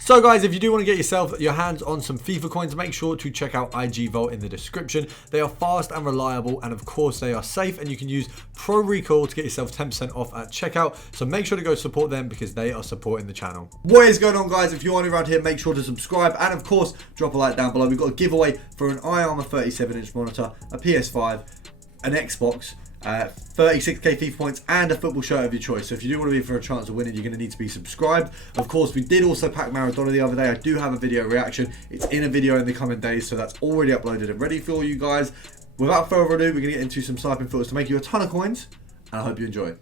So guys, if you do want to get yourself your hands on some FIFA coins, make sure to check out IG Vault in the description. They are fast and reliable, and of course they are safe, and you can use Pro Recall to get yourself 10% off at checkout. So make sure to go support them because they are supporting the channel. What is going on, guys? If you're new around here, make sure to subscribe and of course drop a like down below. We've got a giveaway for an iArmor 37-inch monitor, a PS5, an Xbox, 36k FIFA points and a football shirt of your choice. So if you do want to be for a chance of winning, you're going to need to be subscribed. Of course, we did also pack Maradona the other day. I do have a video reaction. It's in a video in the coming days, so that's already uploaded and ready for all you guys. Without further ado, we're going to get into some sniping filters to make you a ton of coins, and I hope you enjoy.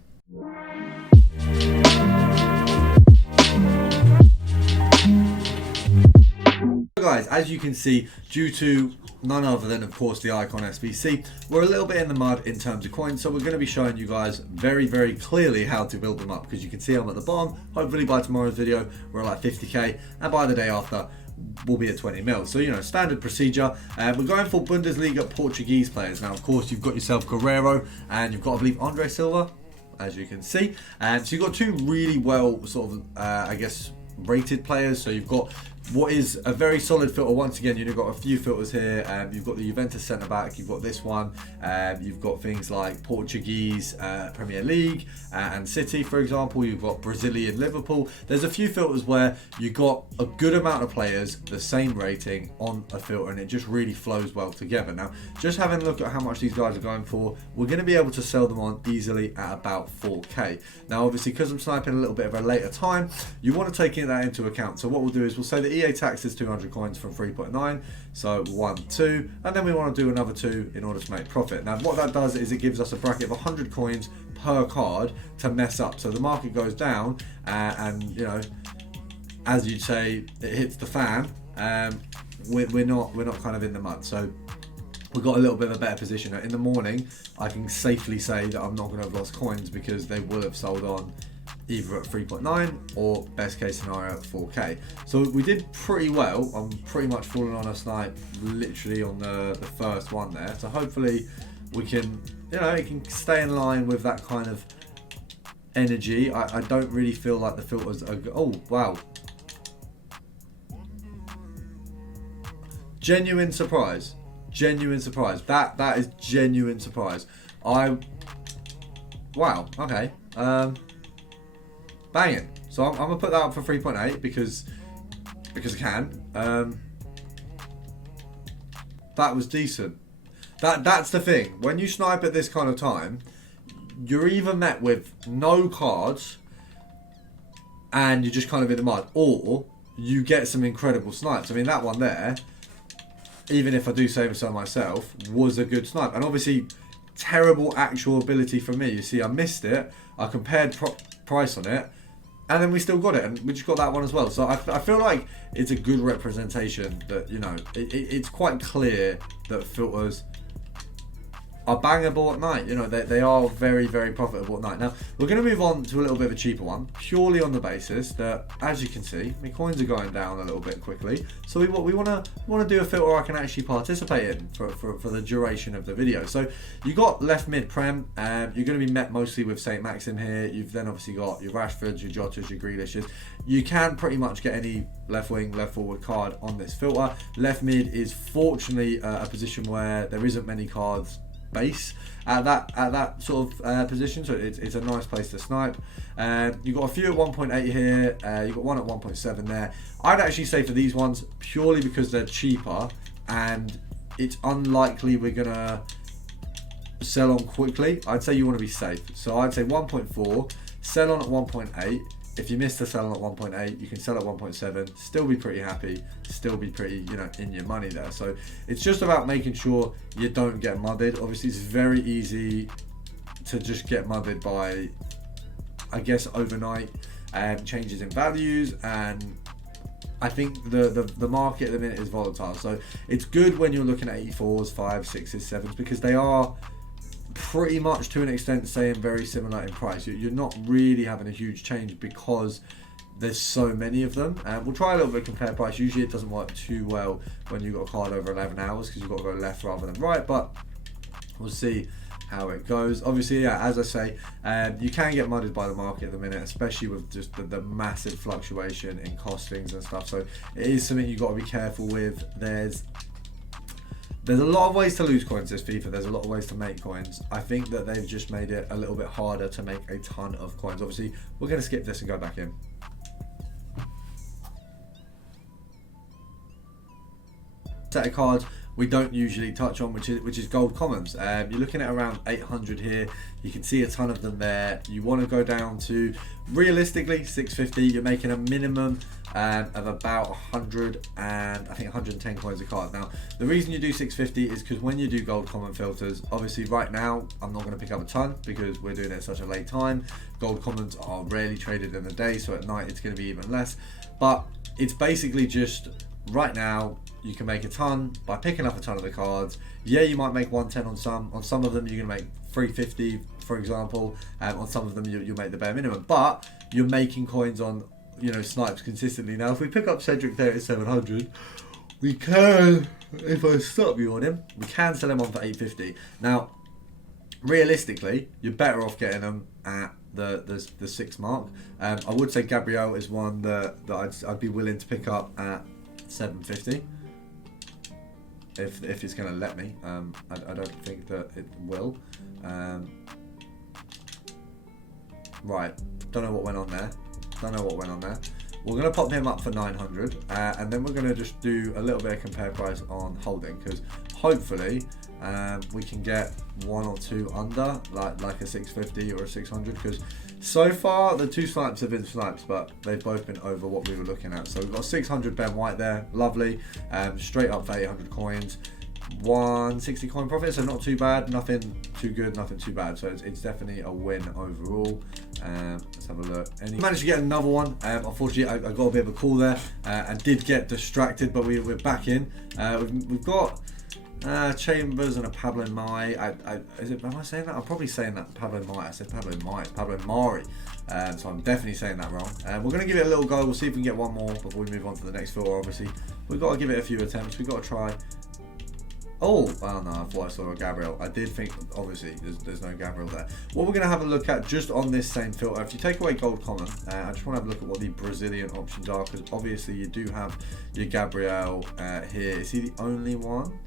Guys, as you can see, due to none other than, of course, the Icon SBC, we're a little bit in the mud in terms of coins, so we're going to be showing you guys very, very clearly how to build them up, because you can see I'm at the bottom. Hopefully by tomorrow's video, we're at like 50k, and by the day after, we'll be at 20 mil. So, you know, standard procedure. We're going for Bundesliga Portuguese players. Now, of course, you've got yourself Guerrero, and you've got, I believe, Andre Silva, as you can see. And so you've got two really well, sort of, I guess, rated players. So you've got what is a very solid filter. Once again, you've got a few filters here. You've got the Juventus centre back, you've got this one, you've got things like Portuguese Premier League and City, for example. You've got Brazilian Liverpool. There's a few filters where you got a good amount of players, the same rating on a filter, and it just really flows well together. Now, just having a look at how much these guys are going for, we're going to be able to sell them on easily at about 4k. Now, obviously, because I'm sniping a little bit of a later time, you want to take that into account. So what we'll do is we'll say that EA tax is 200 coins from 3.9, so 1, 2, and then we want to do another 2 in order to make profit. Now what that does is it gives us a bracket of 100 coins per card to mess up. So the market goes down and, you know, as you'd say, it hits the fan. We're not kind of in the mud, so we've got a little bit of a better position. In the morning, I can safely say that I'm not going to have lost coins because they will have sold on either at 3.9 or best case scenario at 4k. So we did pretty well. I'm pretty much falling on a snipe literally on the first one there. So hopefully we can, you know, it can stay in line with that kind of energy. I don't really feel like the filters are, oh wow. Genuine surprise. Genuine surprise. That is genuine surprise. Wow, okay. Banging. So I'm gonna put that up for 3.8 because I can. That was decent. That's the thing. When you snipe at this kind of time, you're either met with no cards and you're just kind of in the mud, or you get some incredible snipes. I mean, that one there, even if I do say so myself, was a good snipe. And obviously, terrible actual ability from me. You see, I missed it. I compared price on it, and then we still got it, and we just got that one as well. So I feel like it's a good representation that, you know, it's quite clear that filters are bangable at night. You know, they are very, very profitable at night. Now, we're going to move on to a little bit of a cheaper one, purely on the basis that, as you can see, my coins are going down a little bit quickly. So we want to do a filter I can actually participate in for the duration of the video. So you got left mid prem, you're going to be met mostly with St. Maxim here. You've then obviously got your Rashfords, your Jotas, your Grealishes. You can pretty much get any left wing, left forward card on this filter. Left mid is fortunately a position where there isn't many cards base at that sort of position, so it's a nice place to snipe. You've got a few at 1.8 here, you've got one at 1.7 there. I'd actually say for these ones, purely because they're cheaper and it's unlikely we're gonna sell on quickly, I'd say you want to be safe. So I'd say 1.4, sell on at 1.8. If you miss the sell on at 1.8, you can sell at 1.7, still be pretty happy, still be pretty, you know, in your money there. So it's just about making sure you don't get mudded. Obviously, it's very easy to just get mudded by, I guess, overnight changes in values, and I think the market at the minute is volatile. So it's good when you're looking at 84s, 5s, 6s, 7s, because they are pretty much, to an extent, staying very similar in price. You're not really having a huge change because there's so many of them. We'll try a little bit of compare price. Usually it doesn't work too well when you've got a card over 11 hours because you've got to go left rather than right, but we'll see how it goes. Obviously, yeah, as I say, you can get mudded by the market at the minute, especially with just the massive fluctuation in costings and stuff. So it is something you've got to be careful with. There's a lot of ways to lose coins this FIFA. There's a lot of ways to make coins. I think that they've just made it a little bit harder to make a ton of coins. Obviously, we're going to skip this and go back in. Set of cards we don't usually touch on, which is gold commons. You're looking at around 800 here. You can see a ton of them there. You want to go down to, realistically, 650. You're making a minimum of about 100 and I think 110 coins a card. Now, the reason you do 650 is because when you do gold common filters, obviously right now I'm not going to pick up a ton because we're doing it at such a late time. Gold commons are rarely traded in the day, so at night it's going to be even less. But it's basically just right now you can make a ton by picking up a ton of the cards. Yeah, you might make 110 on some. On some of them you're going to make 350, for example. On some of them you'll make the bare minimum. But you're making coins on, you know, snipes consistently. Now, if we pick up Cedric there at 700, we can, if I stop you on him, we can sell him on for 850. Now, realistically, you're better off getting them at the 6 mark. I would say Gabriel is one that I'd be willing to pick up at 750. If it's going to let me. I don't think that it will. Right, don't know what went on there. We're going to pop him up for 900, and then we're going to just do a little bit of compare price on holding, because hopefully we can get one or two under, like a 650 or a 600, because so far the two snipes have been snipes, but they've both been over what we were looking at. So we've got 600 Ben White there, lovely, straight up for 800 coins, 160 coin profit, so not too bad, nothing too good, nothing too bad. So it's definitely a win overall. Let's have a look. Managed to get another one. Unfortunately, I got a bit of a call there and did get distracted, but we're back in. We've got Chambers and a Pablo Mai. Am I saying that? I'm probably saying that Pablo Mai. I said Pablo Mai. Pablo Mari. So I'm definitely saying that wrong. We're going to give it a little go. We'll see if we can get one more before we move on to the next filter. Obviously, we've got to give it a few attempts. We've got to try. Oh no, I thought I saw a Gabriel. I did think, obviously, there's no Gabriel there. What we're going to have a look at just on this same filter, if you take away gold common, I just want to have a look at what the Brazilian options are, because obviously you do have your Gabriel here. Is he the only one?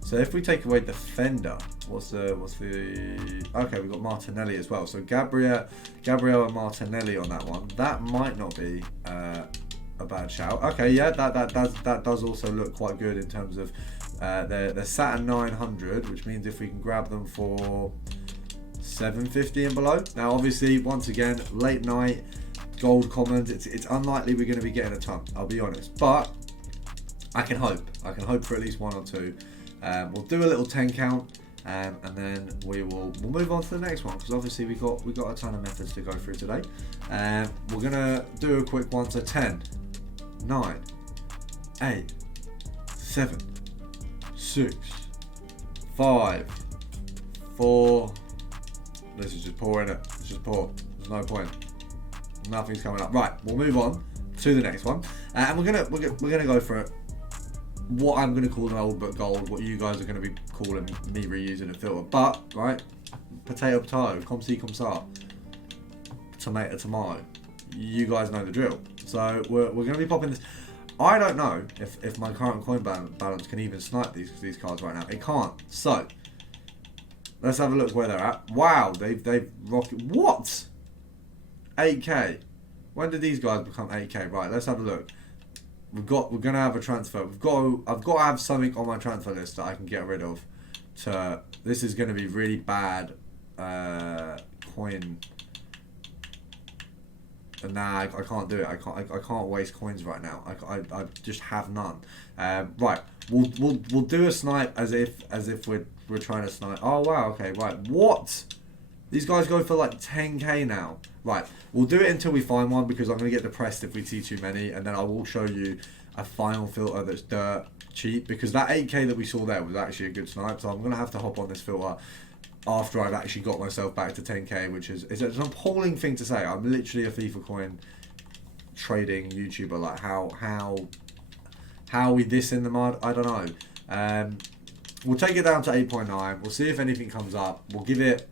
So if we take away defender, what's the okay, we've got Martinelli as well. So Gabriel and Martinelli on that one. That might not be a bad shout. Okay, yeah, that does also look quite good in terms of they're sat at 900, which means if we can grab them for 750 and below. Now obviously, once again, late night gold commons, it's unlikely we're going to be getting a ton, I'll be honest, but I can hope for at least one or two. We'll do a little 10 count, and then we'll move on to the next one, because obviously we got a ton of methods to go through today. We're gonna do a quick one. So 10, 9, 8, 7, 6, 5, 4. This is just poor, innit? It's just poor. There's no point. Nothing's coming up. Right, we'll move on to the next one, and we're gonna go for it. What I'm going to call an old but gold, what you guys are going to be calling me reusing a filter. But, right, potato, come see, come sa, tomato. You guys know the drill. So we're going to be popping this. I don't know if my current coin balance can even snipe these cards right now. It can't. So let's have a look where they're at. Wow, they've rocketed. What? 8k. When did these guys become 8k? Right, let's have a look. We're gonna have a transfer. I've got to have something on my transfer list that I can get rid of. This is gonna be really bad coin. Nah, I can't do it. I can't waste coins right now. I just have none. Right, we'll do a snipe as if we're trying to snipe. Oh wow, okay, right. What? These guys go for like 10k now. Right, we'll do it until we find one, because I'm going to get depressed if we see too many, and then I will show you a final filter that's dirt cheap, because that 8k that we saw there was actually a good snipe. So I'm going to have to hop on this filter after I've actually got myself back to 10k, which is it's an appalling thing to say. I'm literally a FIFA coin trading YouTuber. Like how are we this in the mud? I don't know. We'll take it down to 8.9. We'll see if anything comes up. We'll give it...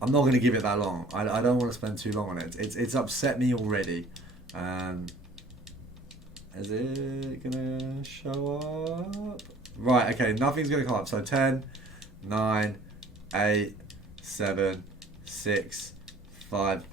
I'm not going to give it that long. I don't want to spend too long on it. It's upset me already. Is it going to show up? Right, okay. Nothing's going to come up. So 10, 9, 8, 7, 6, 5...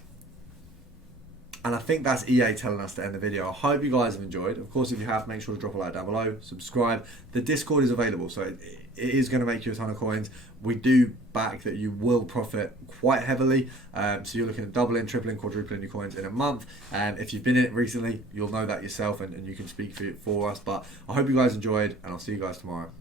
And I think that's EA telling us to end the video. I hope you guys have enjoyed. Of course, if you have, make sure to drop a like down below. Subscribe. The Discord is available, so it is going to make you a ton of coins. We do back that you will profit quite heavily. So you're looking at doubling, tripling, quadrupling your coins in a month. And if you've been in it recently, you'll know that yourself and you can speak for us. But I hope you guys enjoyed, and I'll see you guys tomorrow.